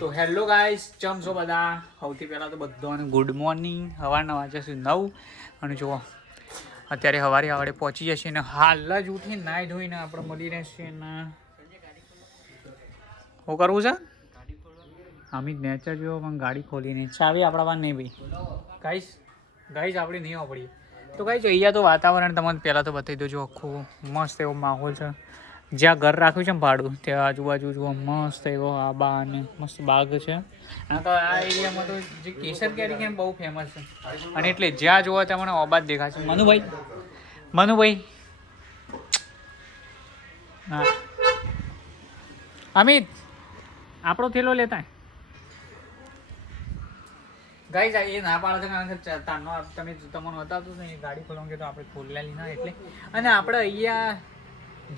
તો hello guys, કેમ છો બધા? સૌથી પહેલાં તો બધાને ગુડ મોર્નિંગ. સવારના વાગ્યા છે 9 અને જુઓ અત્યારે સવારે પહોંચી જશે ને હાલ જ ઉઠીને નાહી ધોઈને આપણે મળી રહેશે ને શું કરવું છે? અમિત નેચર જેવો પણ ગાડી ખોલીને ચાવી આપણા પાસે નહીં ભાઈ. ગાઈસ આપણે નહીં આવડીએ તો ગાઈસ અહીંયા તો વાતાવરણ તમને પહેલાં તો બતાવી દઉં. આખું મસ્ત એવો માહોલ છે. જ્યાં ઘર રાખ્યું છે ને ભાડું ત્યાં આજુબાજુ જુઓ મસ્ત એવો આબા અને મસ્ત બાગ છે. અને તો આ એરિયામાં તો જે કેસર કેરી કેમ બહુ ફેમસ છે અને એટલે જ્યાં જોવો ત્યાં મને ઓબા જ દેખાશે. મનુભાઈ હા અમિત આપણો થેલો લેતા ગાઈસ એ ના પાડે છે કારણ કે તારનો તમે તમને બતાવતું ને એ ગાડી ખોલવાનું કે તો આપણે ખોલેલી ના એટલે અને આપણે અહીંયા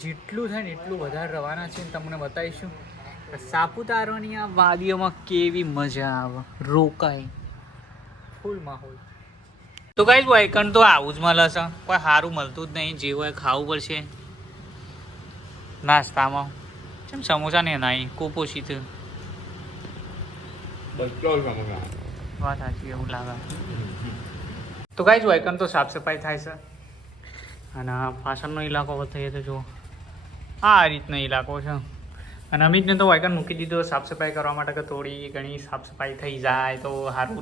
જેટલું થાય ને એટલું વધારે રવાના છે ને તમને બતાવીશું સાપુતારાની આ વાદીઓમાં કેવી મજા આવે, રોકાય, ફૂલ માહોલ. તો ગાઈસ વાયકણ તો આવું જ મળે છે, કોઈ સારું મળતું જ નહીં. જે હોય ખાવું પડશે. નાસ્તામાં કેમ સમોસા ને નાઈ કુપોષિત વાત સાચી એવું લાગે. તો ગાઈસ વાયકણ તો સાફ સફાઈ થાય છે અને પાછળનો ઇલાકો બતાવીએ તો જુઓ આ રીતનો ઇલાકો છે. અને અમિતને તો વાયકન મૂકી દીધો સાફ સફાઈ કરવા માટે કે થોડી ઘણી સાફ સફાઈ થઈ જાય તો સારું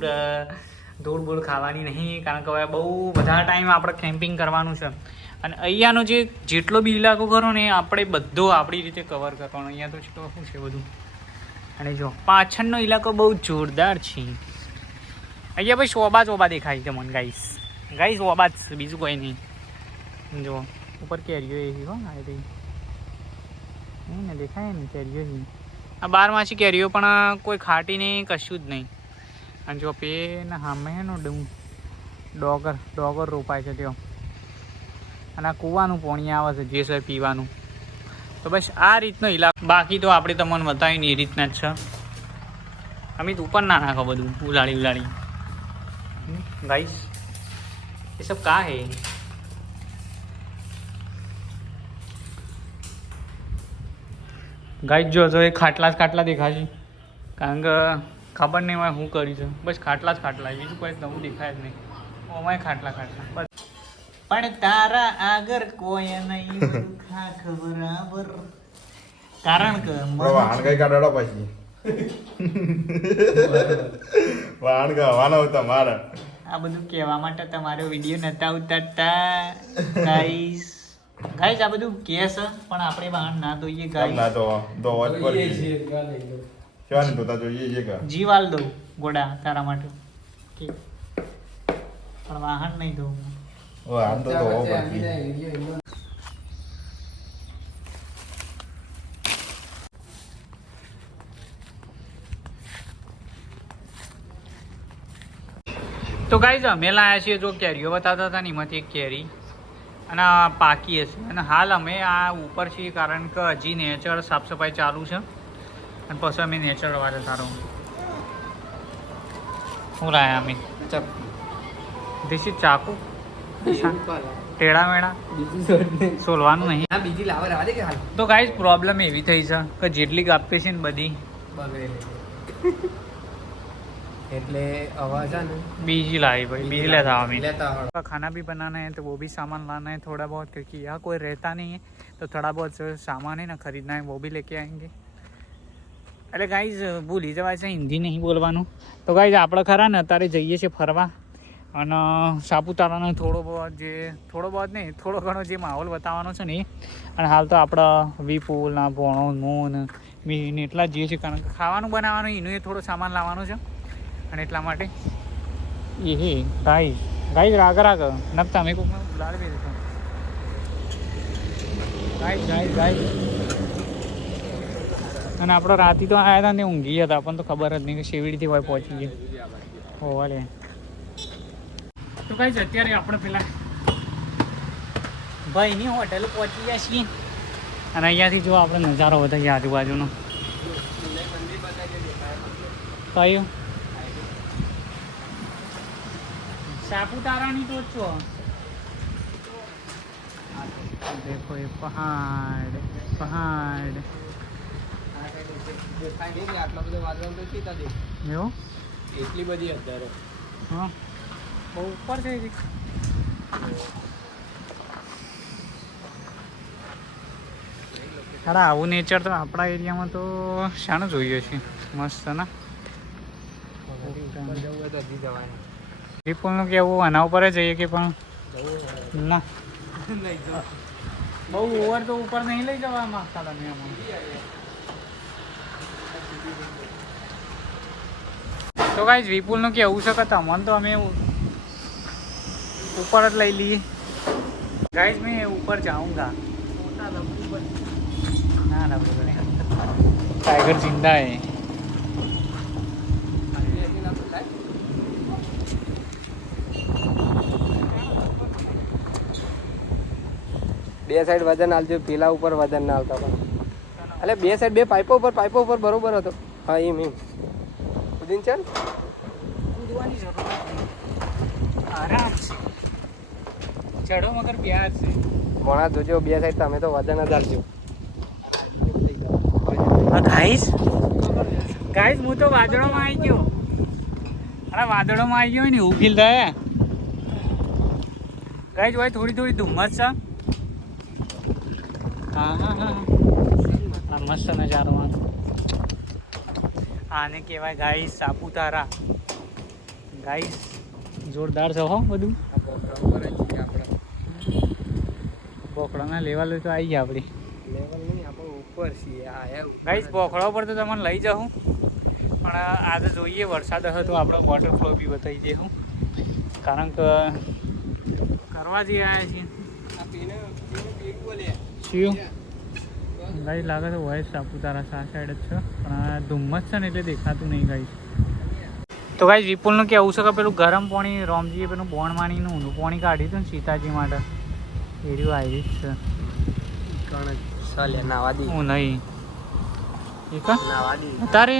ધૂળ બૂળ ખાવાની નહીં કારણ કે હવે બહુ બધા ટાઈમ આપણે કેમ્પિંગ કરવાનું છે. અને અહીંયાનો જેટલો બી ઇલાકો ખરો ને એ આપણે બધો આપણી રીતે કવર કરવાનો. અહીંયા તો શું છે બધું. અને જો પાછળનો ઇલાકો બહુ જોરદાર છે. અહીંયા ભાઈ શોબા દેખાય છે મને ગાઈસ ઓબા જ બીજું કોઈ નહીં. જો ઉપર કેરીઓ એવી હો આ રહી ને દેખાય ને કેરીઓ છે. આ 12 કેરીઓ પણ કોઈ ખાટી નહીં કશું જ નહીં. અને જો પે ને સામે નો ડોગર રોપાય છે ત્યાં અને આ કૂવાનું પાણી આવે છે જે છે પીવાનું. તો બસ આ રીતનો ઇલાકો. બાકી તો આપણે તમને બતાવીને એ રીતના જ છે. અમિત ઉપર ના નાખો બધું ઉલાળી ગાઈસ એ સબ કા હે. ગાઈસ જો તો એ ખાટલા દેખાશે કારણ કે ખબર નહીં હોય શું કર્યું છે. બસ ખાટલા બીજું કોઈ નવું દેખાય જ નહીં. ઓમાય ખાટલા પણ તારા આગળ કોઈ નહીં બરાબર કારણ કે વાહન કઈ કાઢો પછી વાહન ગાવાનો તમારે આ બધું કહેવા માટે તમારો વિડીયો નતા ઉતારતા ગાઈસ આ બધું કે છે પણ આપણે વાહન ના ધોઈએ ગાઈસ. ના તો ધોવા જ પડે કેવા ને ધોતા જોઈએ છે કે જીવાલ દઉં ગોડા તારા માટે પણ વાહન નહીં ધોવું. વાહન તો ધોવો પડે. તો ગાઈસ અમે લાયા છીએ જો કેરીઓ બતાવતા હતા ને એમાંથી એક કેરી અને પાકી હશે. અને હાલ અમે આ ઉપર છીએ કારણ કે હજી નેચર સાફ સફાઈ ચાલુ છે અને પછી અમે નેચર વાળે સારો શું લાયા અમે દેશી ચાકુ ટેડા મેળા સોલવાનું નહીં. તો ગાઈસ પ્રોબ્લેમ એવી થઈ છે કે જેટલી કાપી છે ને બધી એટલે आवाज है ना बीजी लाई भाई बीजी लेता हमें खाना भी बनाना है तो वो भी सामान लाना है थोड़ा बहुत क्योंकि यहाँ कोई रहता नहीं है तो थोड़ा बहुत सामान है ना खरीदना है वो भी लेके आएंगे. अरे गाइज भूली जवाय છે હિન્દી નહીં બોલવાનું. તો ગાઈઝ આપણે ખરા ને અત્યારે જઈએ છીએ ફરવા અને સાપુતારાનો થોડો ઘણો જે માહોલ બતાવવાનો છે ને એ. અને હાલ તો આપણા વિપુલ ના ભોણો મોન મીન એટલા જ જઈએ છીએ કારણ કે ખાવાનું બનાવવાનું એનું એ થોડો સામાન લાવવાનો છે અને એટલા માટે એ ગાઈઝ રાગ નકતા મેં કોઈ બોલાવી દીધો ગાઈઝ. અને આપણે રાતે તો આવ્યા હતા ને ઊંઘી હતા પણ તો ખબર જ નહીં કે શેવડીથી હોય પહોંચી ગયા હોવાલે. તો ગાઈઝ અત્યારે આપણે પેલા ભાઈની હોટલ પહોંચી ગયા છીએ અને અહીંયાથી જો આપણે નજારો બતાવીએ આજુબાજુનો. કયું सापुतारा नहीं तो छो देखो ये पहाड़ દેખાય નહીં ને આટલા બધા વાદળા તો ચીતા દે એવું એટલી બધી અત્યારે હા બહુ ઉપર છે હજી. અરે આવું નેચર તો આપણા એરિયામાં તો શાનું જોઈએ છે મસ્ત ના ઉપર જવું હોય તો હજી જવાય વિપુલનું કેવું આના ઉપર જ જઈએ કે પણ ના નહીં જો બહુ ઓવર તો ઉપર નહીં લઈ જવા માંગતા તમે આમાં. તો ગાઈસ વિપુલનું કેવું છે કે તમને તો અમે ઉપર જ લઈ લઈએ. ગાઈસ મેં ઉપર जाऊंगा ना ना बोलो नहीं टाइगर जिंदा है. બે સાઈડ વજન આલજો પેલા ઉપર વજન ના આવતા પણ એટલે બે સાઈડ બે પાઇપો ઉપર બરોબર હતો હા એમ ઉદીન છે कूदવાની જરૂર નથી આરામ છે ચડો મગર પ્યાર છે મોણા જોજો બે સાઈડ તમે તો વજન જ આલજો ગાઈસ હું તો વાદળોમાં આવી ગયો. અરે વાદળોમાં આવી ગયો હોય ને એવું ફીલ થાય ગાઈસ. ભાઈ થોડી ધુમ્મસ છે. હા આ મસ્ત નજારો આને કહેવાય ગાઈસ સાપુતારા. ગાઈસ જોરદાર છે હો બધું. બોખડાના લેવલ તો આવી ગયા આપણી લેવલ નહીં આપણે ઉપર છીએ ગાઈસ. બોખડા પર તો તમને લઈ જાઉં પણ આજે જોઈએ વરસાદ હશે તો આપણે વોટરફ્લો બી બતાવી દઈએ હું કારણ કે કરવા જઈ આવ્યા છીએ શિવ ગાઈસ. લાગે તો વોઇસ સાપુતારા સા સાઈડ જ છે પણ ધુમ્મસ છે ને એટલે દેખાતું નહીં ગાઈસ. તો ગાઈસ વિપુલનું કેવું છે કે પેલું ગરમ પાણી રોમજીએ પેલું બોણ માણીનું ઊંધું પાણી કાઢ્યું હતું ને સીતાજી માટે એ રહ્યું આવી જ છે. ચાલે નાવા દી હું નહીં એ કા નાવા દી તારે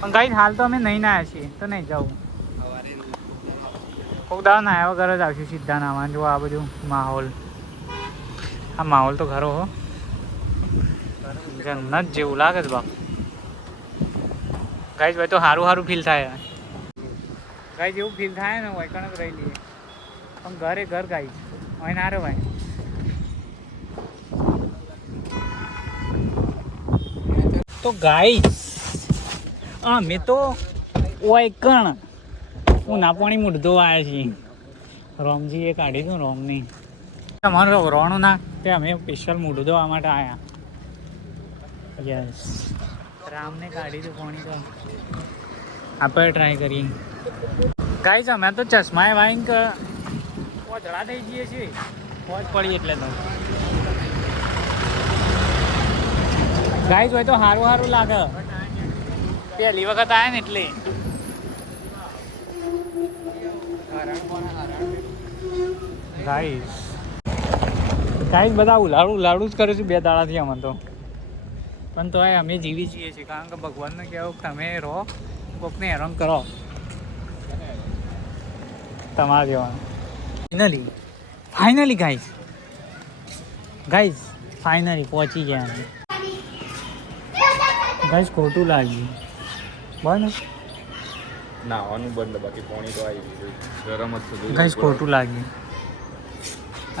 પણ ગાઈસ હાલ તો અમે નહીં નાયા છીએ તો નહીં જાઉં. કોક દાવા નાયા વગર જ આવશું સીધા નાવા. જો આ બધું માહોલ આ માહોલ તો ખરો હો જન્નત જેવું લાગે છે બાપ. ગાઈસ ભાઈ તો સારું ફીલ થાય ગાઈસ. એવું ફીલ થાય ને હોય કણ જ રહી લઈએ પણ ઘરે ઘર ગાઈસ હોય ના રે ભાઈ. તો ગાઈસ અમે તો ઓય કણ હું ના પાણી મૂઢતો આવ્યા છીએ. રોમજીએ કાઢી દઉં રોમની તમારું રોણું ના તે અમે સ્પેશિયલ મૂઢું ધોવા માટે આવ્યા. યસ રામને કાઢી દઉં પાણી તો આપણે ટ્રાય કરીએ. ગાઈસ અમે તો ચશ્માએ વાઈન કે ઓજળા થઈ જઈએ છીએ ઓજ પડી એટલે તો ગાઈસ હોય તો સારું લાગે. પહેલી વખત આવ્યા ને એટલે ગાઈસ બધા ઉલાડું જ કરે છે 2 દાડાથી અમે તો. પણ તો અમે જીવી છીએ છીએ કારણ કે ભગવાનને કહેવું તમે રહો કોકને હેરાન કરો તમારા જેવાનું. ફાઇનલી ગાઈસ ફાઇનલી પહોંચી ગયા અમે. ગાઈસ ખોટું લાગ્યું બને નાવાનું બંધ બાકી પાણી તો આવી ગયું ગરમ જ થતું ગાઈસ ખોટું લાગ્યું.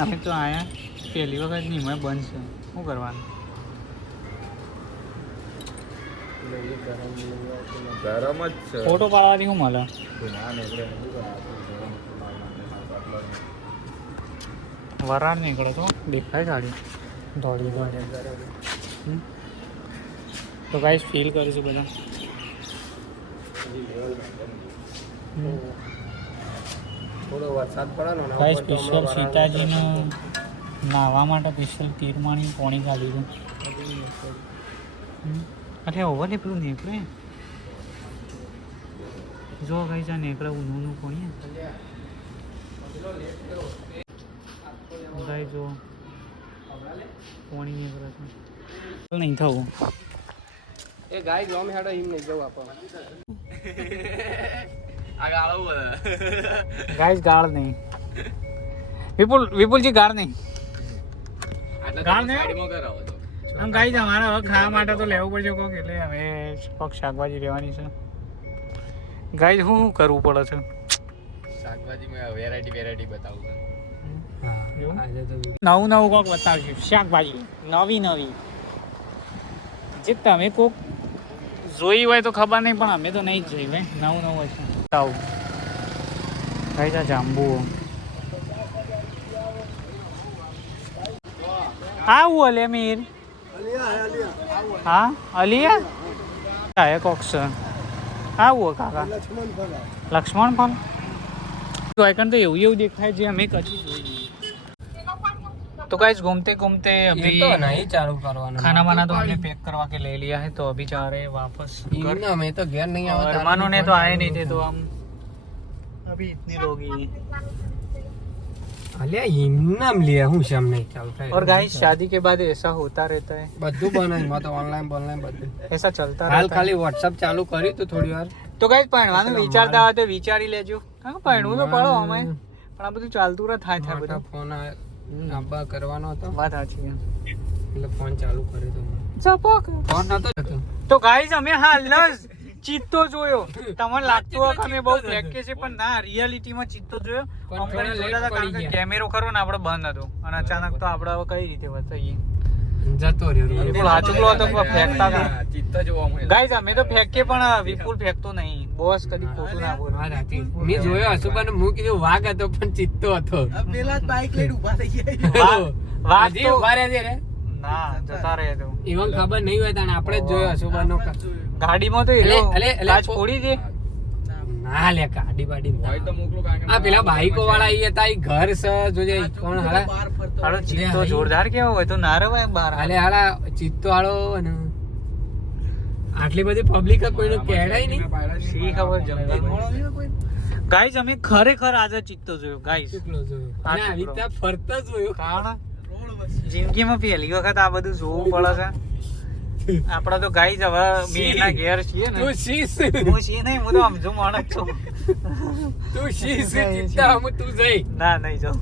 અમે તો આયા પહેલી વખત નહીં મેં બંધ છે શું કરવાનું. ગરમ જ છે ફોટો પાડવાથી શું મળે. વરાળ નીકળે તો દેખાય ગાડી દોડી તો ગાઈસ ફીલ કરીશું બધા. થોડો વરસાદ પડે ને ગાઈસ સ્પેશિયલ સીતાજીનું નાહવા માટે સ્પેશિયલ તીરમાણી પાણી કાઢી દઉં. અરે ઓવર ને પેલું નીકળે જો ગાઈસ આ નીકળે ઊનું પાણી ગાઈસ જો પાણી નીકળે છે નહીં થવું. એ ગાય જોમ હેડો એમ નહીં જવું આપણે આ ગાળો ગાઈસ ગાળ નહીં વિપુલજી ગાળ નહીં. આટલા સાઈડમાં કરાવો તો આમ ગાઈઝ અમારે હવે ખાવા માટે તો લેવું પડશે કોક, એટલે હવે કોક શાકભાજી લેવાની છે ગાઈઝ. શું કરવું પડે છે? શાકભાજીમાં વેરાયટી બતાવું એવું? આજે તો નવું નવું કોક બતાવશું શાકભાજી, નવી જે તમે કોક જોઈ હોય તો ખબર નહીં, પણ અમે તો નહીં જ જોઈ ભાઈ. નવું હશે. બતાવું ગાઈઝ, આ જાંબુ આવું અલે મીર. હા અલિયા હે કોક છે. આવું કાકા લક્ષ્મણ ફળ જોઈકન તો એવું દેખાય જે અમે કદી જોઈ નહીં. तो गाइस घूमते घूमते अभी ये तो नहीं चालू करवाना, खाना वाना तो हमने पैक करवा के ले लिया है, तो अभी जा रहे हैं वापस घर. मैं तो घर नहीं और आवा, मानो ने तो आए नहीं थे, तो हम अभी इतने लोग ही. अलिया इनाम लिया हूं शाम नहीं चालू થાય. और गाइस शादी के बाद ऐसा होता रहता है, બધું બનાવી માં તો ઓનલાઈન બધું ऐसा चलता હાલ रहता है. ખાલી WhatsApp ચાલુ કર્યું તો થોડી વાર તો ગાઈસ પરણવાનું વિચારતા હોય તો વિચારી લેજો. હા પરણવું તો પડો અમે, પણ આ બધું ચાલતું રહે થાય બધું. ફોન આબા કરવાનો હતો વાત સાચી છે. એટલે ફોન ચાલુ કર્યો તો ચપક. ફોન નતો થતો. તો ગાઈસ અમે હાલ જ ચિત્તો જોયો. તમને લાગતું હોય કે અમે બહુ ફેંકીએ છીએ, પણ ના, રિયાલિટીમાં ચિત્તો જોયો. પણ અમને થોડા જોતા હતા કારણ કે late કેમેરો ખરો ને આપણે બંધ હતો, અને અચાનક તો આપણે હવે કઈ રીતે બતાવીએ. જતો રહ્યો વિપુલ હાચુકલો હતો કે ફેંકતા હતા. ચિત્ત જોવા મળે. ગાઈસ અમે તો ફેંકીએ, પણ વિપુલ ફેંકતો નહીં. બોસ કદી ખોટું ના બોલે. હા રાતી મેં જોયો હસુબાને હું કીધું વાઘ હતો પણ ચિત્તો હતો. પેલા બાઈક લઈને ઉભા થઈ ગયા. વાત હજી તો ઉભા રહ્યા છે રે. ના જતા રહે તો ઈવન ખબર નહીં હોય તને આપણે જ જોયો હસુબાનો ગાડીમાં તો એટલે- એલો એટલે- એટલે કાચ ફોડી દે. ના લે ગાડી બાડી હોય તો મોકલો કારણ કે આ પેલા બાઈકો વાળા ઈ હતા ઈ ઘર છે જોજે ઈ કોણ હાલા બહાર ફરતો હાલો ચિત્તો જોરદાર કેવો હોય તો ના રવાય બહાર. હાલે હાલા ચિત્તો વાળો અને આટલી બધી પબ્લિક કોઈનું કહેડાય નહીં. શી ખબર જમતી મળો નહીં કોઈ. ગાઈસ અમે ખરેખર આજે ચિત્તો જોયો ગાઈસ. ચૂકલો જોયો અને આવી રીતે ફરતા જોયો. કારણ રોડ વચ્ચે. જિંદગીમાં પહેલી વખત આ બધું જોવું પડે છે. આપડા તો ગાઈસ હવે મેં એના ઘેર છીએ ને. તું શીશ હું છીએ નહીં, હું તો સમજુ માણસ છું. તું શીશ ચિત્તા હું તું જઈ ના નહીં જાઉં.